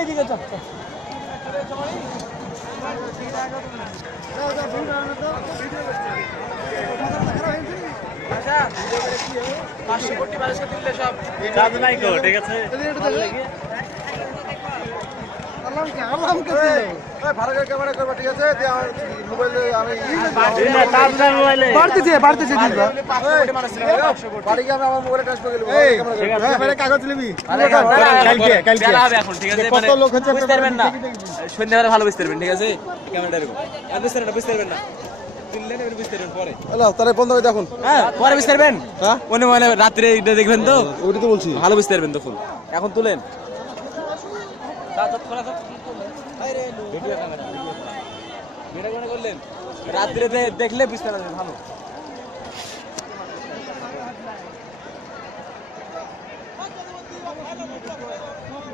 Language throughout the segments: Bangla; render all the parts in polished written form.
এইদিকে চাপটা ঠিক আছে সন্ধ্যাবেলা ভালো বুঝতে পারবেন, ঠিক আছে? ক্যামেরাটা এরকম আর বুঝতে পারবেন না, বুঝতে পারবেন না, তুললেন এবার বুঝতে পারবেন পরে। তাহলে বন্ধ করে দেখুন। হ্যাঁ পরে বুঝতে পারবেন, হ্যাঁ মনে মনে রাত্রে এটা দেখবেন তো, ওইটা তো বলছি। ভালো বুঝতে পারবেন তখন। এখন তুলেন করলেন রাত্রে দেখলে বুঝতে পারবেন ভালো।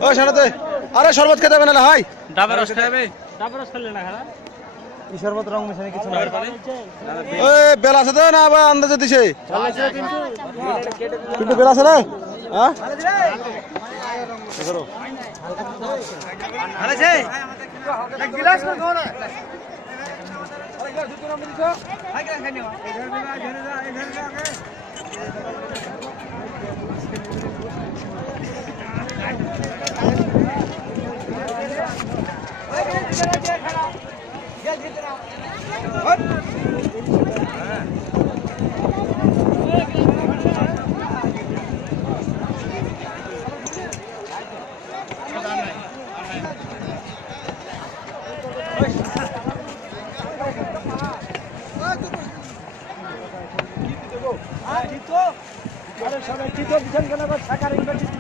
ও সারাতে আরে শরবত খেতে হবে না ভাই। ডাবের রস খাবে, ডাবের রস খেলে না খারাপ কি শরবত রং মিশানো কিছু না ওই বেল আছে তো না আবার আন্দাজে দিছে কিন্তু বেল আছে না হ্যাঁ এক গ্লাস করে দাও না সবাই কি তো বিছান কেন সাকার ইনভার্সিটি